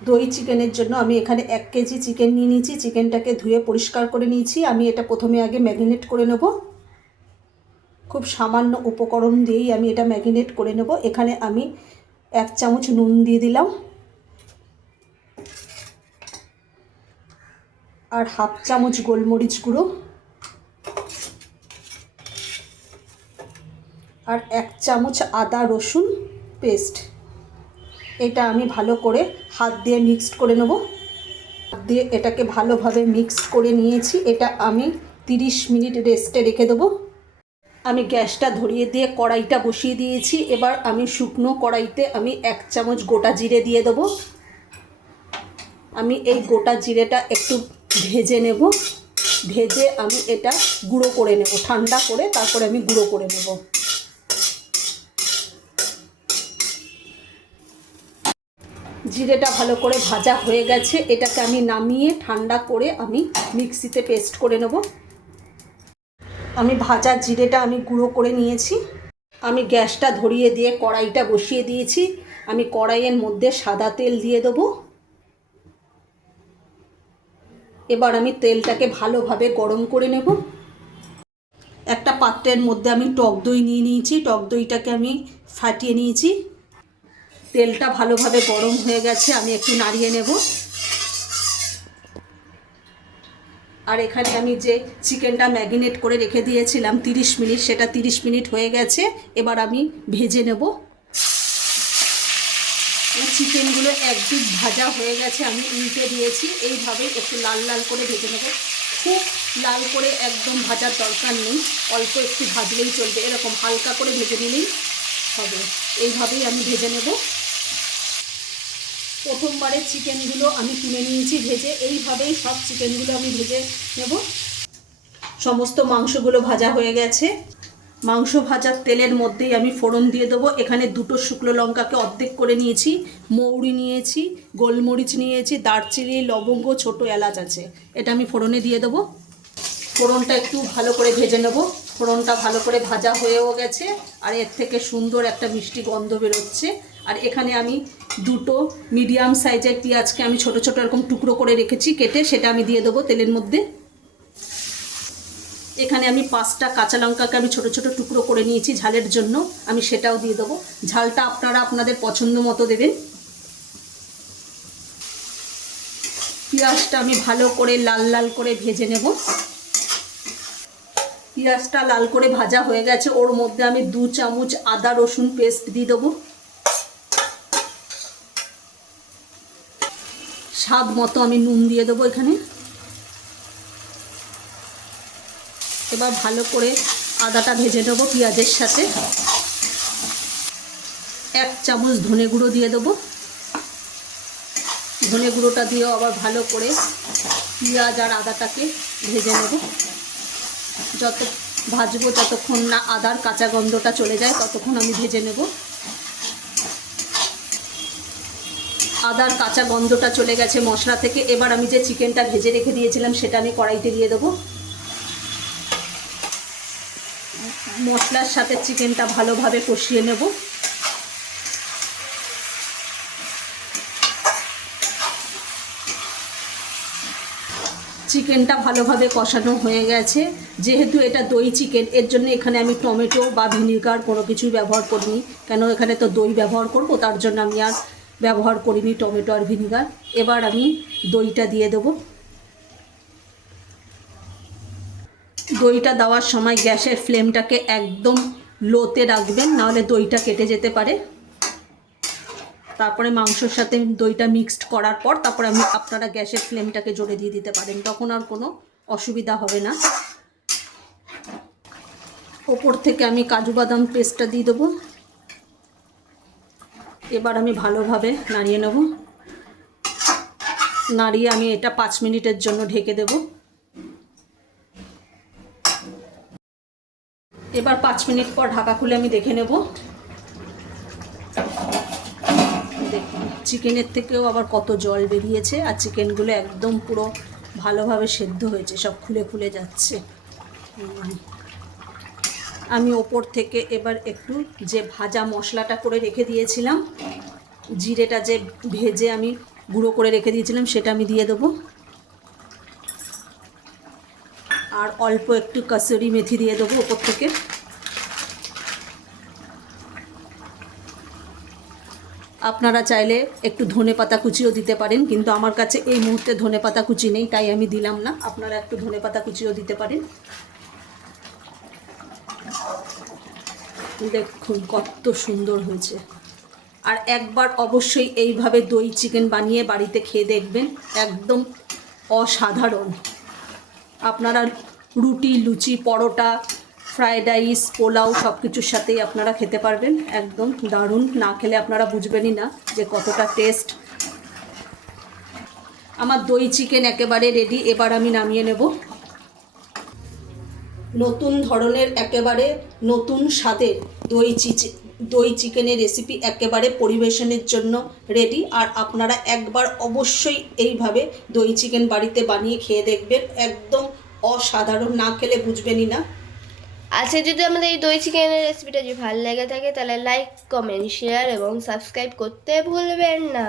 দই চিকেনের জন্য আমি এখানে 1 কেজি চিকেন নিয়ে নিয়েছি। চিকেনটাকে ধুয়ে পরিষ্কার করে নিয়েছি। আমি এটা প্রথমে আগে ম্যারিনেট করে নেব। খুব সামান্য উপকরণ দিয়েই আমি এটা ম্যারিনেট করে নেব। এখানে আমি 1 চামচ নুন দিয়ে দিলাম, আর 1/2 চামচ গোলমরিচ গুঁড়ো, আর 1 চামচ আদা রসুন পেস্ট। এটা আমি ভালো করে হাত দিয়ে মিক্সড করে নেব। হাত দিয়ে এটাকে ভালোভাবে মিক্স করে নিয়েছি। এটা আমি 30 মিনিট রেস্টে রেখে দেবো। আমি গ্যাসটা ধরিয়ে দিয়ে কড়াইটা বসিয়ে দিয়েছি। এবার আমি শুকনো কড়াইতে আমি 1 চামচ গোটা জিরে দিয়ে দেবো। আমি এই গোটা জিরেটা একটু ভেজে নেব। ভেজে আমি এটা গুঁড়ো করে নেব, ঠান্ডা করে তারপরে আমি গুঁড়ো করে নেব। জিরেটা ভালো করে ভাজা হয়ে গেছে। এটাকে আমি নামিয়ে ঠান্ডা করে আমি মিক্সিতে পেস্ট করে নেব। আমি ভাজা জিরেটা আমি গুঁড়ো করে নিয়েছি। আমি গ্যাসটা ধরিয়ে দিয়ে কড়াইটা বসিয়ে দিয়েছি। আমি কড়াইয়ের মধ্যে সাদা তেল দিয়ে দেবো। এবার আমি তেলটাকে ভালোভাবে গরম করে নেব। একটা পাত্রের মধ্যে আমি টক দই নিয়ে নিয়েছি। টক দইটাকে আমি ফাটিয়ে নিয়েছি। তেলটা ভালোভাবে গরম হয়ে গেছে, আমি একটু নাড়িয়ে নেব। আর এখানে আমি যে চিকেনটা ম্যারিনেট করে রেখে দিয়েছিলাম 30 মিনিট, সেটা 30 মিনিট হয়ে গেছে। এবার আমি ভেজে নেব। চিকেনগুলো একদিক ভাজা হয়ে গেছে, আমি উল্টে দিয়েছি। এইভাবে একটু লাল লাল করে ভেজে নেব। খুব লাল করে একদম ভাজার দরকার নেই, অল্প একটু ভাজলেই চলবে। এরকম হালকা করে ভেজে নিলেই হবে। এইভাবেই আমি ভেজে নেব। প্রথমবারের চিকেনগুলো আমি তুলে নিয়েছি ভেজে। এইভাবেই সব চিকেনগুলো আমি ভেজে নেব। সমস্ত মাংসগুলো ভাজা হয়ে গেছে। মাংস ভাজার তেলের মধ্যেই আমি ফোড়ন দিয়ে দেবো। এখানে 2টো শুকনো লঙ্কাকে অর্ধেক করে নিয়েছি, মৌরি নিয়েছি, গোলমরিচ নিয়েছি, দারচিনি, লবঙ্গ, ছোটো এলাচ আছে। এটা আমি ফোড়নে দিয়ে দেবো। ফোড়নটা একটু ভালো করে ভেজে নেব। ফোড়নটা ভালো করে ভাজা হয়েও গেছে, আর এর থেকে সুন্দর একটা মিষ্টি গন্ধ বেরোচ্ছে। আর এখানে আমি 2টো মিডিয়াম সাইজের পেঁয়াজকে আমি ছোটো ছোটো এরকম টুকরো করে রেখেছি কেটে, সেটা আমি দিয়ে দেবো তেলের মধ্যে। এখানে আমি 5টা কাঁচা লঙ্কাকে আমি ছোটো ছোটো টুকরো করে নিয়েছি ঝালের জন্য, আমি সেটাও দিয়ে দেবো। ঝালটা আপনারা আপনাদের পছন্দ মতো দেবেন। পেঁয়াজটা আমি ভালো করে লাল লাল করে ভেজে নেব। পেঁয়াজটা লাল করে ভাজা হয়ে গেছে। ওর মধ্যে আমি 2 চামচ আদা রসুন পেস্ট দিয়ে দেবো। স্বাদ মতো আমি নুন দিয়ে দেবো এখানে। এবার ভালো করে আদাটা ভেজে নেবো পেঁয়াজের সাথে। 1 চামচ ধনে গুঁড়ো দিয়ে দেবো। ধনে গুঁড়োটা দিয়েও আবার ভালো করে পেঁয়াজ আর আদাটাকে ভেজে নেব। যত ভাজবো যতক্ষণ না আদার কাঁচা গন্ধটা চলে যায় ততক্ষণ আমি ভেজে নেব। আদার কাঁচা গন্ধটা চলে গেছে মশলা থেকে। এবার আমি যে চিকেনটা ভেজে রেখে দিয়েছিলাম সেটা আমি কড়াইতে দিয়ে দেবো। মশলার সাথে চিকেনটা ভালোভাবে কষিয়ে নেব। চিকেনটা ভালোভাবে কষানো হয়ে গেছে। যেহেতু এটা দই চিকেন, এর জন্য এখানে আমি টমেটো বা ভিনিগার কোনো কিছুই ব্যবহার করিনি, কেন এখানে তো দই ব্যবহার করব, তার জন্য আমি আর ব্যবহার করিনি টমেটো আর ভিনিগার। এবার আমি দইটা দিয়ে দেবো। দইটা দেওয়ার সময় গ্যাসের ফ্লেমটাকে একদম লোতে রাখবেন, নাহলে দইটা কেটে যেতে পারে। তারপরে মাংসর সাথে দইটা মিক্সড করার পর তারপরে আপনারা গ্যাসের ফ্লেমটাকে জোরে দিয়ে দিতে পারেন, তখন আর কোনো অসুবিধা হবে না। ওপর থেকে আমি কাজু বাদাম পেস্টটা দিয়ে দেবো। এবার আমি ভালোভাবে নাড়িয়ে নেব। নাড়িয়ে আমি এটা 5 মিনিটের জন্য ঢেকে দেব। এবার 5 মিনিট পর ঢাকা খুলে আমি দেখে নেব। দেখুন চিকেনের থেকেও আবার কত জল বেরিয়েছে, আর চিকেনগুলো একদম পুরো ভালোভাবে সেদ্ধ হয়েছে, সব খুলে খুলে যাচ্ছে। আমি ওপর থেকে এবার একটু যে ভাজা মশলাটা করে রেখে দিয়েছিলাম, জিরেটা যে ভেজে আমি গুঁড়ো করে রেখে দিয়েছিলাম সেটা আমি দিয়ে দেবো। আর অল্প একটু কাসুরি মেথি দিয়ে দেবো ওপর থেকে। আপনারা চাইলে একটু ধনেপাতা কুচিও দিতে পারেন, কিন্তু আমার কাছে এই মুহূর্তে ধনেপাতা কুচি নেই, তাই আমি দিলাম না। আপনারা একটু ধনেপাতা কুচিও দিতে পারেন। দেখুন কত সুন্দর হয়েছে। আর একবার অবশ্যই এইভাবে দই চিকেন বানিয়ে বাড়িতে খেয়ে দেখবেন, একদম অসাধারণ। আপনারা রুটি, লুচি, পরোটা, ফ্রায়েড রাইস, পোলাও সব কিছুর সাথেই আপনারা খেতে পারবেন। একদম দারুণ, না খেলে আপনারা বুঝবেনই না যে কতটা টেস্ট। আমার দই চিকেন একেবারে রেডি, এবার আমি নামিয়ে নেব। নতুন ধরনের একেবারে নতুন স্বাদের দই চিকেনের রেসিপি একেবারে পরিবেশনের জন্য রেডি। আর আপনারা একবার অবশ্যই এইভাবে দই চিকেন বাড়িতে বানিয়ে খেয়ে দেখবেন, একদম অসাধারণ, না খেলে বুঝবেনই না। আচ্ছা, যদি আমাদের এই দই চিকেনের রেসিপিটা যদি ভালো লেগে থাকে তাহলে লাইক, কমেন্ট, শেয়ার এবং সাবস্ক্রাইব করতে ভুলবেন না।